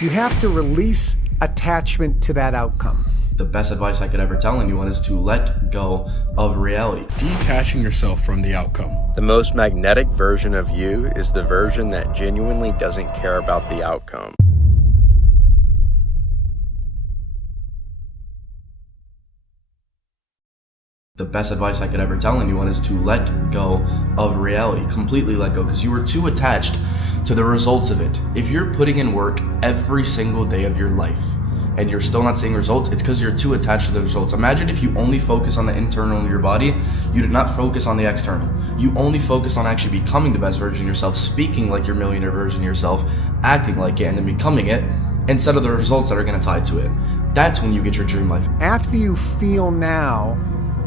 You have to release attachment to that outcome. The best advice I could ever tell anyone is to let go of reality. Detaching yourself from the outcome. The most magnetic version of you is the version that genuinely doesn't care about the outcome. The best advice I could ever tell anyone is to let go of reality. Completely let go, because you are too attached to the results of it. If you're putting in work every single day of your life and you're still not seeing results, it's because you're too attached to the results. Imagine if you only focus on the internal of your body, you did not focus on the external. You only focus on actually becoming the best version of yourself, speaking like your millionaire version of yourself, acting like it, and then becoming it, instead of the results that are going to tie to it. That's when you get your dream life. After you feel now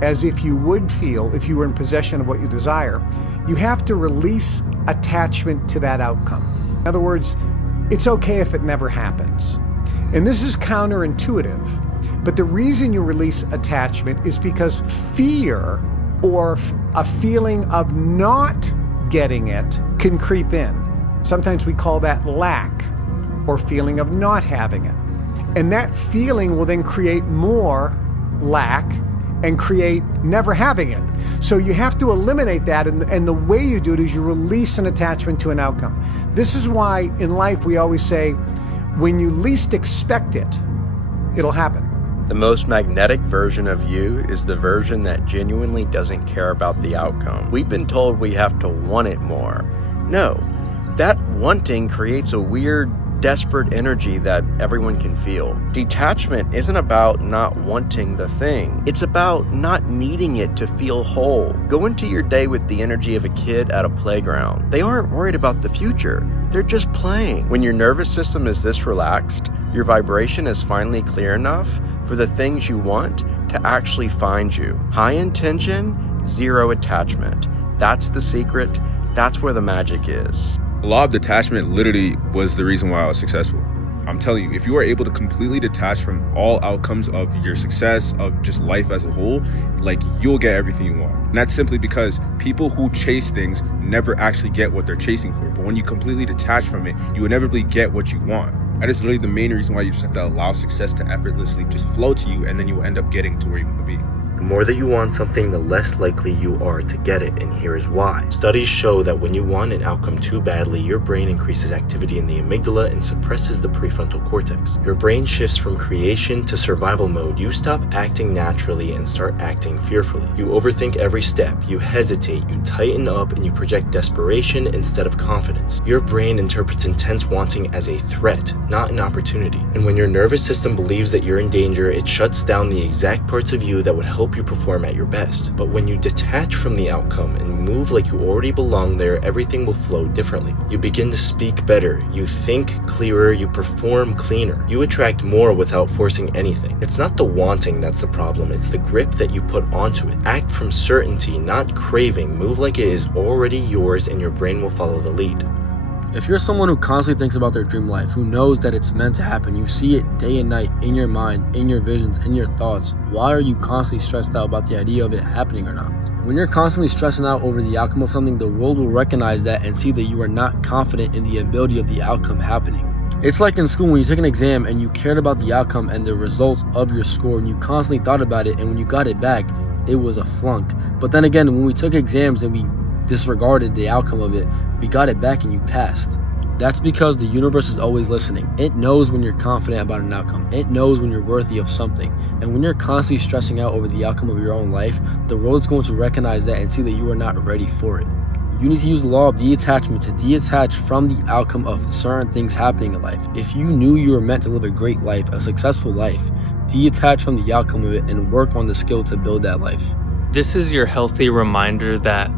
as if you would feel if you were in possession of what you desire, you have to release attachment to that outcome. In other words, it's okay if it never happens. And this is counterintuitive, but the reason you release attachment is because fear or a feeling of not getting it can creep in. Sometimes we call that lack or feeling of not having it. And that feeling will then create more lack and create never having it. So you have to eliminate that, and the way you do it is you release an attachment to an outcome. This is why in life we always say, when you least expect it, it'll happen. The most magnetic version of you is the version that genuinely doesn't care about the outcome. We've been told we have to want it more. No, that wanting creates a weird, desperate energy that everyone can feel. Detachment isn't about not wanting the thing. It's about not needing it to feel whole. Go into your day with the energy of a kid at a playground. They aren't worried about the future. They're just playing. When your nervous system is this relaxed, your vibration is finally clear enough for the things you want to actually find you. High intention, zero attachment. That's the secret. That's where the magic is. Law of detachment literally was the reason why I was successful. I'm telling you, if you are able to completely detach from all outcomes of your success, of just life as a whole, like, you'll get everything you want. And that's simply because people who chase things never actually get what they're chasing for. But when you completely detach from it, you inevitably get what you want. That is literally the main reason why you just have to allow success to effortlessly just flow to you, and then you'll end up getting to where you want to be. The more that you want something, the less likely you are to get it, and here is why. Studies show that when you want an outcome too badly, your brain increases activity in the amygdala and suppresses the prefrontal cortex. Your brain shifts from creation to survival mode. You stop acting naturally and start acting fearfully. You overthink every step, you hesitate, you tighten up, and you project desperation instead of confidence. Your brain interprets intense wanting as a threat, not an opportunity. And when your nervous system believes that you're in danger, it shuts down the exact parts of you that would help you perform at your best. But when you detach from the outcome and move like you already belong there, everything will flow differently. You begin to speak better, you think clearer, you perform cleaner. You attract more without forcing anything. It's not the wanting that's the problem, it's the grip that you put onto it. Act from certainty, not craving. Move like it is already yours, and your brain will follow the lead. If you're someone who constantly thinks about their dream life, who knows that it's meant to happen, you see it day and night in your mind, in your visions, in your thoughts, why are you constantly stressed out about the idea of it happening or not? When you're constantly stressing out over the outcome of something, the world will recognize that and see that you are not confident in the ability of the outcome happening. It's like in school when you took an exam and you cared about the outcome and the results of your score, and you constantly thought about it, and when you got it back, it was a flunk. But then again, when we took exams and we disregarded the outcome of it, we got it back and you passed. That's because the universe is always listening. It knows when you're confident about an outcome. It knows when you're worthy of something. And when you're constantly stressing out over the outcome of your own life, the world is going to recognize that and see that you are not ready for it. You need to use the law of detachment to detach from the outcome of certain things happening in life. If you knew you were meant to live a great life, a successful life, detach from the outcome of it and work on the skill to build that life. This is your healthy reminder that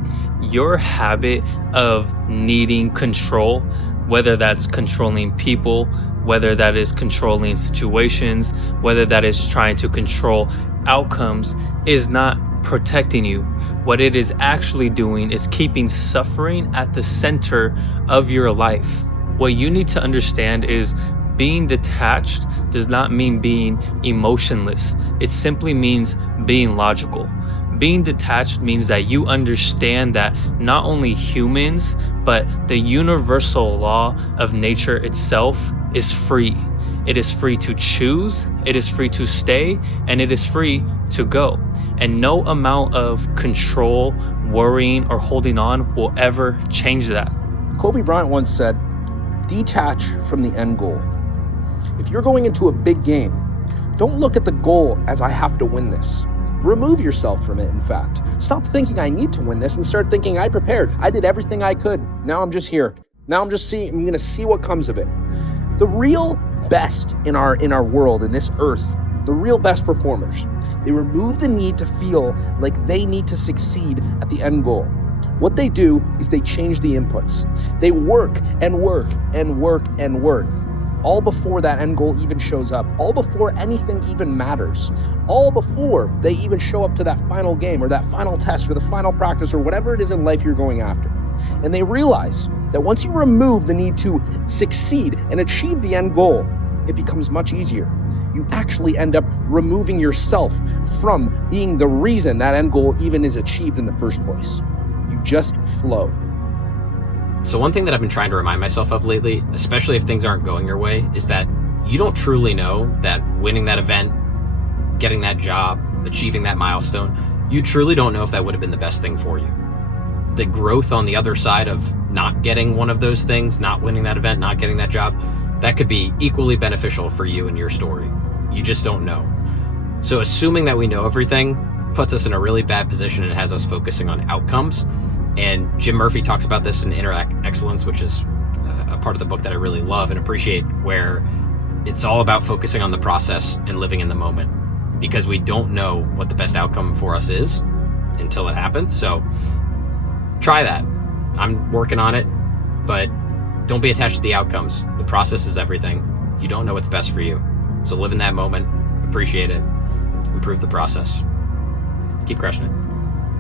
your habit of needing control, whether that's controlling people, whether that is controlling situations, whether that is trying to control outcomes, is not protecting you. What it is actually doing is keeping suffering at the center of your life. What you need to understand is being detached does not mean being emotionless. It simply means being logical. Being detached means that you understand that not only humans, but the universal law of nature itself is free. It is free to choose, it is free to stay, and it is free to go. And no amount of control, worrying, or holding on will ever change that. Kobe Bryant once said, detach from the end goal. If you're going into a big game, don't look at the goal as I have to win this. Remove yourself from it, in fact. Stop thinking I need to win this and start thinking I prepared. I did everything I could. Now I'm just here. Now I'm going to see what comes of it. The real best in our world, in this earth, the real best performers, they remove the need to feel like they need to succeed at the end goal. What they do is they change the inputs. They work and work and work and work, all before that end goal even shows up, all before anything even matters, all before they even show up to that final game or that final test or the final practice or whatever it is in life you're going after. And they realize that once you remove the need to succeed and achieve the end goal, it becomes much easier. You actually end up removing yourself from being the reason that end goal even is achieved in the first place. You just flow. So one thing that I've been trying to remind myself of lately, especially if things aren't going your way, is that you don't truly know that winning that event, getting that job, achieving that milestone, you truly don't know if that would have been the best thing for you. The growth on the other side of not getting one of those things, not winning that event, not getting that job, that could be equally beneficial for you and your story. You just don't know. So assuming that we know everything puts us in a really bad position and has us focusing on outcomes. And Jim Murphy talks about this in Inner Excellence, which is a part of the book that I really love and appreciate, where it's all about focusing on the process and living in the moment, because we don't know what the best outcome for us is until it happens. So try that. I'm working on it, but don't be attached to the outcomes. The process is everything. You don't know what's best for you. So live in that moment, appreciate it, improve the process. Keep crushing it.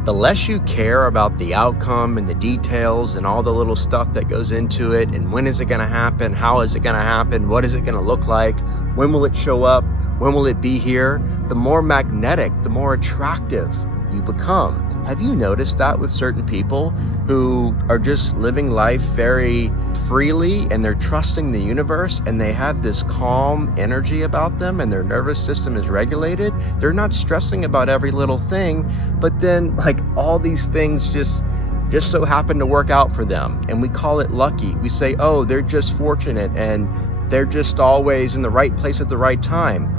The less you care about the outcome and the details and all the little stuff that goes into it, and when is it going to happen, how is it going to happen, what is it going to look like, when will it show up, when will it be here, the more magnetic, the more attractive you become. Have you noticed that with certain people who are just living life very freely and they're trusting the universe and they have this calm energy about them and their nervous system is regulated? They're not stressing about every little thing, but then like all these things just so happen to work out for them. And we call it lucky. We say, oh, they're just fortunate and they're just always in the right place at the right time.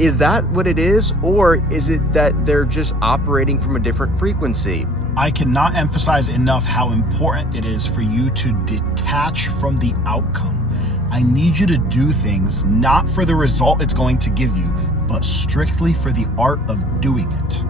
Is that what it is? Or is it that they're just operating from a different frequency? I cannot emphasize enough how important it is for you to detach from the outcome. I need you to do things not for the result it's going to give you, but strictly for the art of doing it.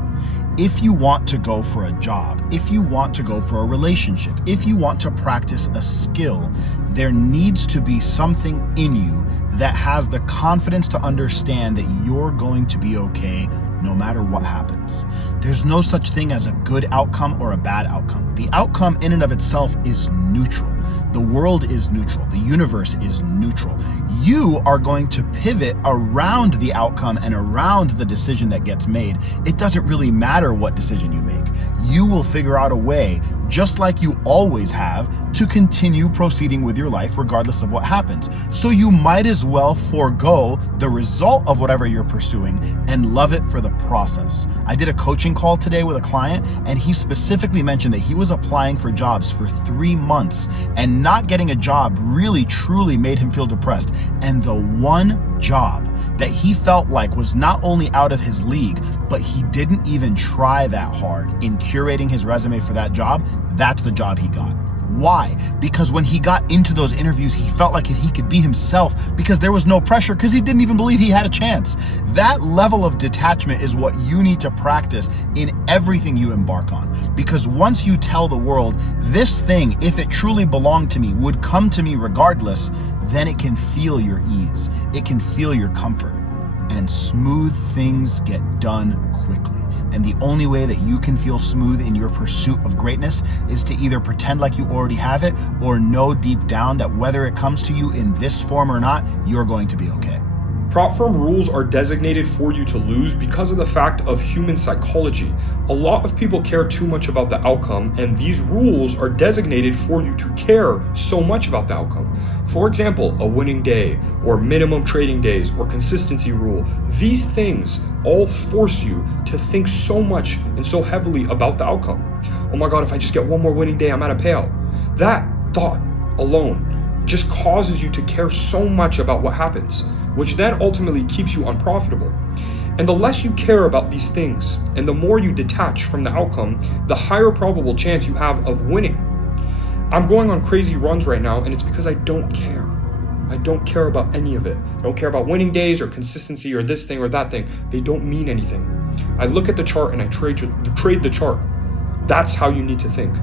If you want to go for a job, if you want to go for a relationship, if you want to practice a skill, there needs to be something in you that has the confidence to understand that you're going to be okay no matter what happens. There's no such thing as a good outcome or a bad outcome. The outcome in and of itself is neutral. The world is neutral. The universe is neutral. You are going to pivot around the outcome and around the decision that gets made. It doesn't really matter what decision you make. You will figure out a way, just like you always have, to continue proceeding with your life regardless of what happens. So you might as well forego the result of whatever you're pursuing and love it for the process. I did a coaching call today with a client, and he specifically mentioned that he was applying for jobs for 3 months and not getting a job really truly made him feel depressed. And the one job that he felt like was not only out of his league, but he didn't even try that hard in curating his resume for that job, that's the job he got. Why? Because when he got into those interviews, he felt like he could be himself because there was no pressure, because he didn't even believe he had a chance. That level of detachment is what you need to practice in everything you embark on. Because once you tell the world, this thing, if it truly belonged to me, would come to me regardless, then it can feel your ease. It can feel your comfort. And smooth things get done quickly. And the only way that you can feel smooth in your pursuit of greatness is to either pretend like you already have it or know deep down that whether it comes to you in this form or not, you're going to be okay. Prop firm rules are designated for you to lose because of the fact of human psychology. A lot of people care too much about the outcome, and these rules are designated for you to care so much about the outcome. For example, a winning day, or minimum trading days, or consistency rule. These things all force you to think so much and so heavily about the outcome. Oh my God, if I just get one more winning day, I'm at a payout. That thought alone just causes you to care so much about what happens, which then ultimately keeps you unprofitable. And the less you care about these things, and the more you detach from the outcome, the higher probable chance you have of winning. I'm going on crazy runs right now, and it's because I don't care. I don't care about any of it. I don't care about winning days or consistency or this thing or that thing. They don't mean anything. I look at the chart and I trade the chart. That's how you need to think.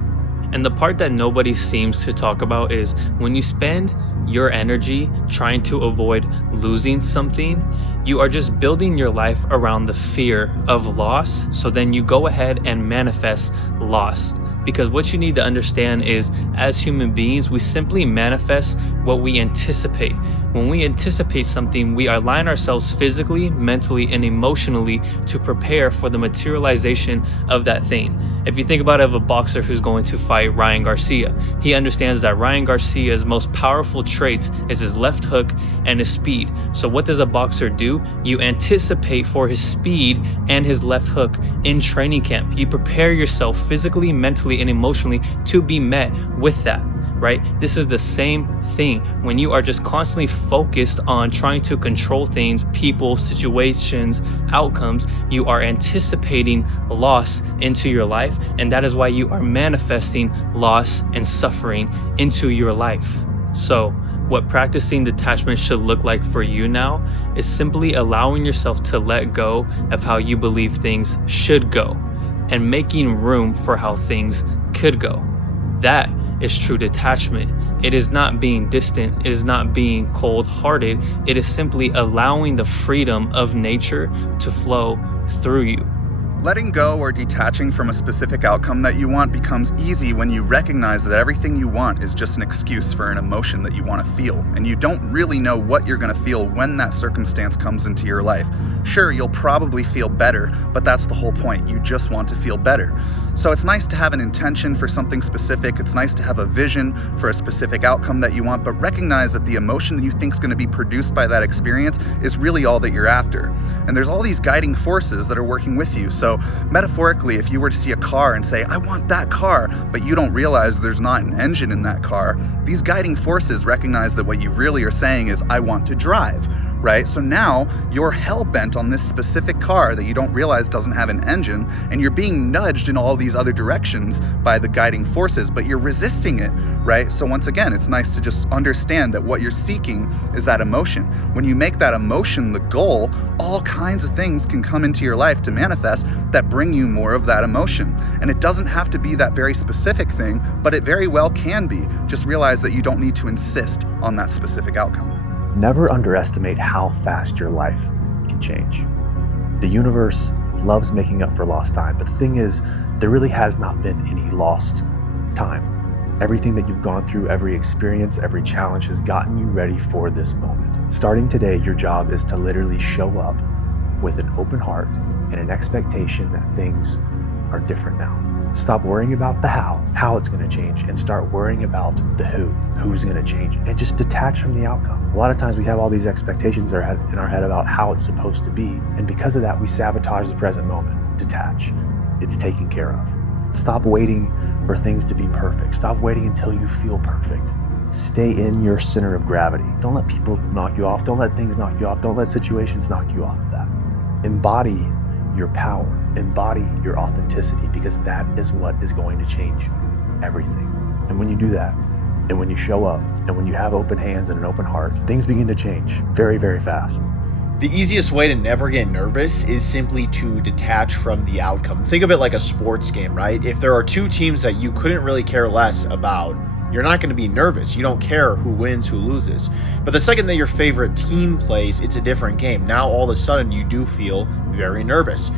And the part that nobody seems to talk about is when you spend your energy trying to avoid losing something, you are just building your life around the fear of loss. So then you go ahead and manifest loss. Because what you need to understand is, as human beings, we simply manifest what we anticipate. When we anticipate something, we align ourselves physically, mentally, and emotionally to prepare for the materialization of that thing. If you think about it, of a boxer who's going to fight Ryan Garcia, he understands that Ryan Garcia's most powerful traits is his left hook and his speed. So what does a boxer do? You anticipate for his speed and his left hook in training camp. You prepare yourself physically, mentally, and emotionally to be met with that, right? This is the same thing. When you are just constantly focused on trying to control things, people, situations, outcomes, you are anticipating loss into your life, and that is why you are manifesting loss and suffering into your life. So what practicing detachment should look like for you now is simply allowing yourself to let go of how you believe things should go and making room for how things could go. That is true detachment. It is not being distant. It is not being cold-hearted. It is simply allowing the freedom of nature to flow through you. Letting go or detaching from a specific outcome that you want becomes easy when you recognize that everything you want is just an excuse for an emotion that you want to feel, and you don't really know what you're going to feel when that circumstance comes into your life. Sure, you'll probably feel better, but that's the whole point. You just want to feel better. So it's nice to have an intention for something specific. It's nice to have a vision for a specific outcome that you want, but recognize that the emotion that you think is going to be produced by that experience is really all that you're after. And there's all these guiding forces that are working with you. So metaphorically, if you were to see a car and say, I want that car, but you don't realize there's not an engine in that car, these guiding forces recognize that what you really are saying is, I want to drive. Right? So now you're hell-bent on this specific car that you don't realize doesn't have an engine, and you're being nudged in all these other directions by the guiding forces, but you're resisting it, right? So once again, it's nice to just understand that what you're seeking is that emotion. When you make that emotion the goal, all kinds of things can come into your life to manifest that bring you more of that emotion. And it doesn't have to be that very specific thing, but it very well can be. Just realize that you don't need to insist on that specific outcome. Never underestimate how fast your life can change. The universe loves making up for lost time, but the thing is, there really has not been any lost time. Everything that you've gone through, every experience, every challenge has gotten you ready for this moment. Starting today, your job is to literally show up with an open heart and an expectation that things are different now. Stop worrying about the how it's going to change, and start worrying about the who's going to change, and just detach from the outcome. A lot of times we have all these expectations in our head about how it's supposed to be, and because of that, we sabotage the present moment. Detach. It's taken care of. Stop waiting for things to be perfect. Stop waiting until you feel perfect. Stay in your center of gravity. Don't let people knock you off. Don't let things knock you off. Don't let situations knock you off of that. Embody your power. Embody your authenticity, because that is what is going to change everything. And when you do that, and when you show up, and when you have open hands and an open heart, things begin to change very, very fast. The easiest way to never get nervous is simply to detach from the outcome. Think of it like a sports game, right? If there are two teams that you couldn't really care less about, you're not going to be nervous. You don't care who wins, who loses. But the second that your favorite team plays, it's a different game. Now all of a sudden you do feel very nervous.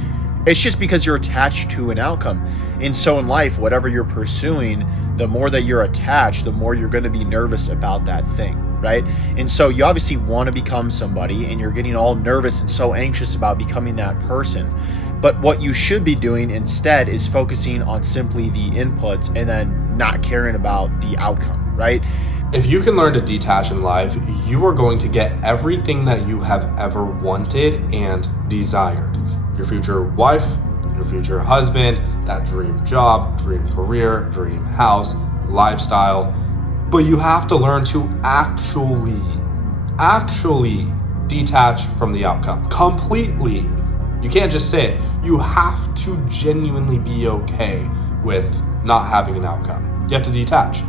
It's just because you're attached to an outcome. And so in life, whatever you're pursuing, the more that you're attached, the more you're going to be nervous about that thing. right? And so you obviously want to become somebody, and you're getting all nervous and so anxious about becoming that person. But what you should be doing instead is focusing on simply the inputs and then not caring about the outcome, right? If you can learn to detach in life, you are going to get everything that you have ever wanted and desired. Your future wife, your future husband, that dream job, dream career, dream house, lifestyle. But you have to learn to actually detach from the outcome completely. You can't just say it. You have to genuinely be okay with not having an outcome. You have to detach.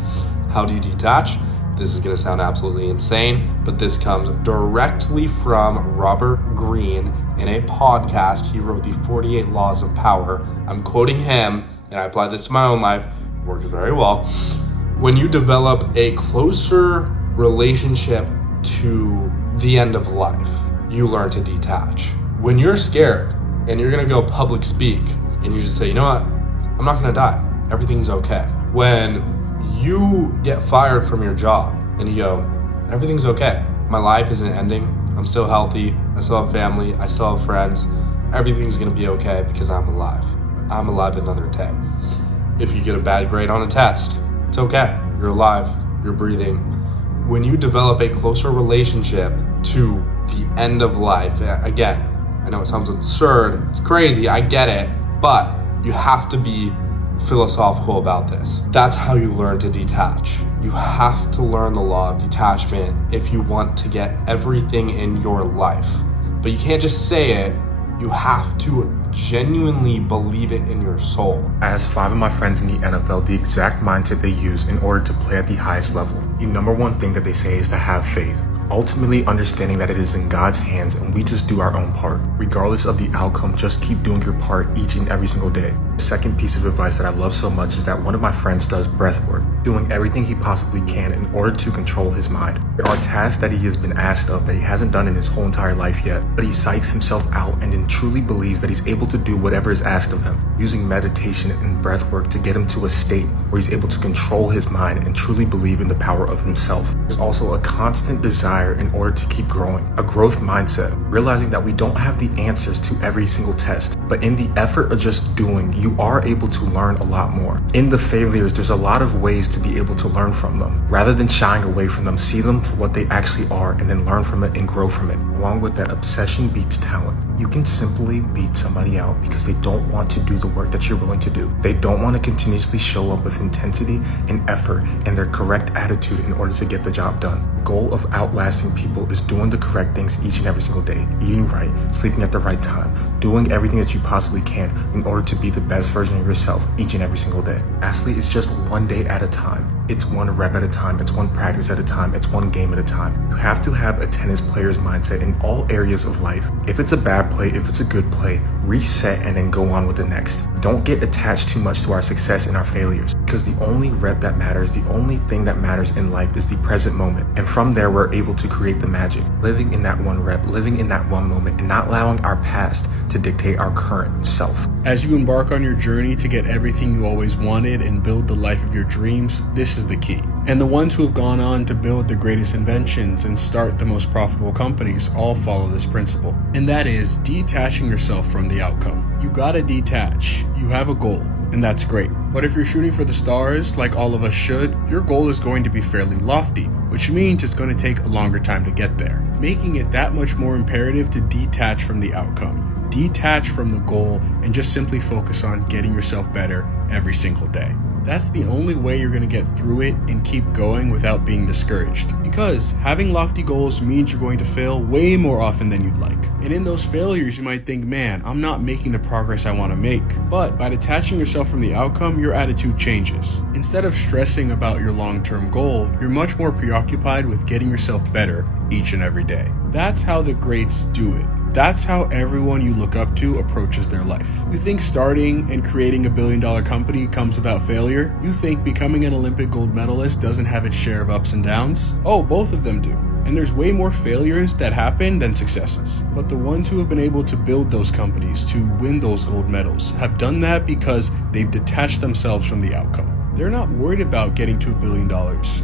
How do you detach? This is going to sound absolutely insane, but this comes directly from Robert Greene in a podcast. He wrote the 48 Laws of Power. I'm quoting him, and I apply this to my own life. It works very well. When you develop a closer relationship to the end of life, you learn to detach. When you're scared and you're going to go public speak and you just say, you know what, I'm not going to die. Everything's okay. When you get fired from your job and you go, everything's okay. My life isn't ending. I'm still healthy. I still have family. I still have friends. Everything's going to be okay because I'm alive. I'm alive another day. If you get a bad grade on a test, it's okay. You're alive. You're breathing. When you develop a closer relationship to the end of life, again, I know it sounds absurd. It's crazy. I get it. But you have to be philosophical about this. That's how you learn to detach. You have to learn the law of detachment if you want to get everything in your life. But you can't just say it. You have to genuinely believe it in your soul. I asked 5 of my friends in the NFL the exact mindset they use in order to play at the highest level. The number one thing that they say is to have faith. Ultimately understanding that it is in God's hands and we just do our own part. Regardless of the outcome, just keep doing your part each and every single day. The second piece of advice that I love so much is that one of my friends does breath work, doing everything he possibly can in order to control his mind. There are tasks that he has been asked of that he hasn't done in his whole entire life yet, but he psychs himself out and then truly believes that he's able to do whatever is asked of him, using meditation and breath work to get him to a state where he's able to control his mind and truly believe in the power of himself. There's also a constant desire in order to keep growing, a growth mindset, realizing that we don't have the answers to every single test, but in the effort of just doing, you are able to learn a lot more. In the failures, there's a lot of ways to be able to learn from them. Rather than shying away from them, see them for what they actually are and then learn from it and grow from it. Along with that, obsession beats talent. You can simply beat somebody out because they don't want to do the work that you're willing to do. They don't want to continuously show up with intensity and effort and their correct attitude in order to get the job done. The goal of outlasting people is doing the correct things each and every single day, eating right, sleeping at the right time, doing everything that you possibly can in order to be the best version of yourself each and every single day. Lastly, it's just one day at a time. It's one rep at a time. It's one practice at a time. It's one game at a time. You have to have a tennis player's mindset in all areas of life. If it's a bad play, if it's a good play, reset and then go on with the next. Don't get attached too much to our success and our failures, because the only rep that matters, the only thing that matters in life is the present moment. And from there, we're able to create the magic. Living in that one rep, living in that one moment, and not allowing our past to dictate our current self. As you embark on your journey to get everything you always wanted and build the life of your dreams, this is the key. And the ones who have gone on to build the greatest inventions and start the most profitable companies all follow this principle. And that is detaching yourself from the outcome. You gotta detach. You have a goal, and that's great. But if you're shooting for the stars, like all of us should, your goal is going to be fairly lofty, which means it's going to take a longer time to get there, making it that much more imperative to detach from the outcome. Detach from the goal and just simply focus on getting yourself better every single day. That's the only way you're going to get through it and keep going without being discouraged. Because having lofty goals means you're going to fail way more often than you'd like. And in those failures, you might think, man, I'm not making the progress I want to make. But by detaching yourself from the outcome, your attitude changes. Instead of stressing about your long-term goal, you're much more preoccupied with getting yourself better each and every day. That's how the greats do it. That's how everyone you look up to approaches their life. You think starting and creating a billion-dollar company comes without failure? You think becoming an Olympic gold medalist doesn't have its share of ups and downs? Oh, both of them do. And there's way more failures that happen than successes. But the ones who have been able to build those companies, to win those gold medals, have done that because they've detached themselves from the outcome. They're not worried about getting to $1 billion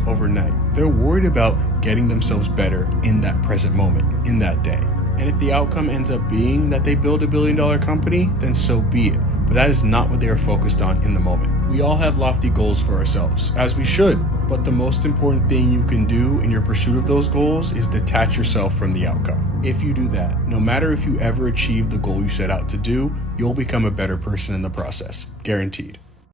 overnight. They're worried about getting themselves better in that present moment, in that day. And if the outcome ends up being that they build $1 billion company, then so be it. But that is not what they are focused on in the moment. We all have lofty goals for ourselves, as we should. But the most important thing you can do in your pursuit of those goals is detach yourself from the outcome. If you do that, no matter if you ever achieve the goal you set out to do, you'll become a better person in the process. Guaranteed.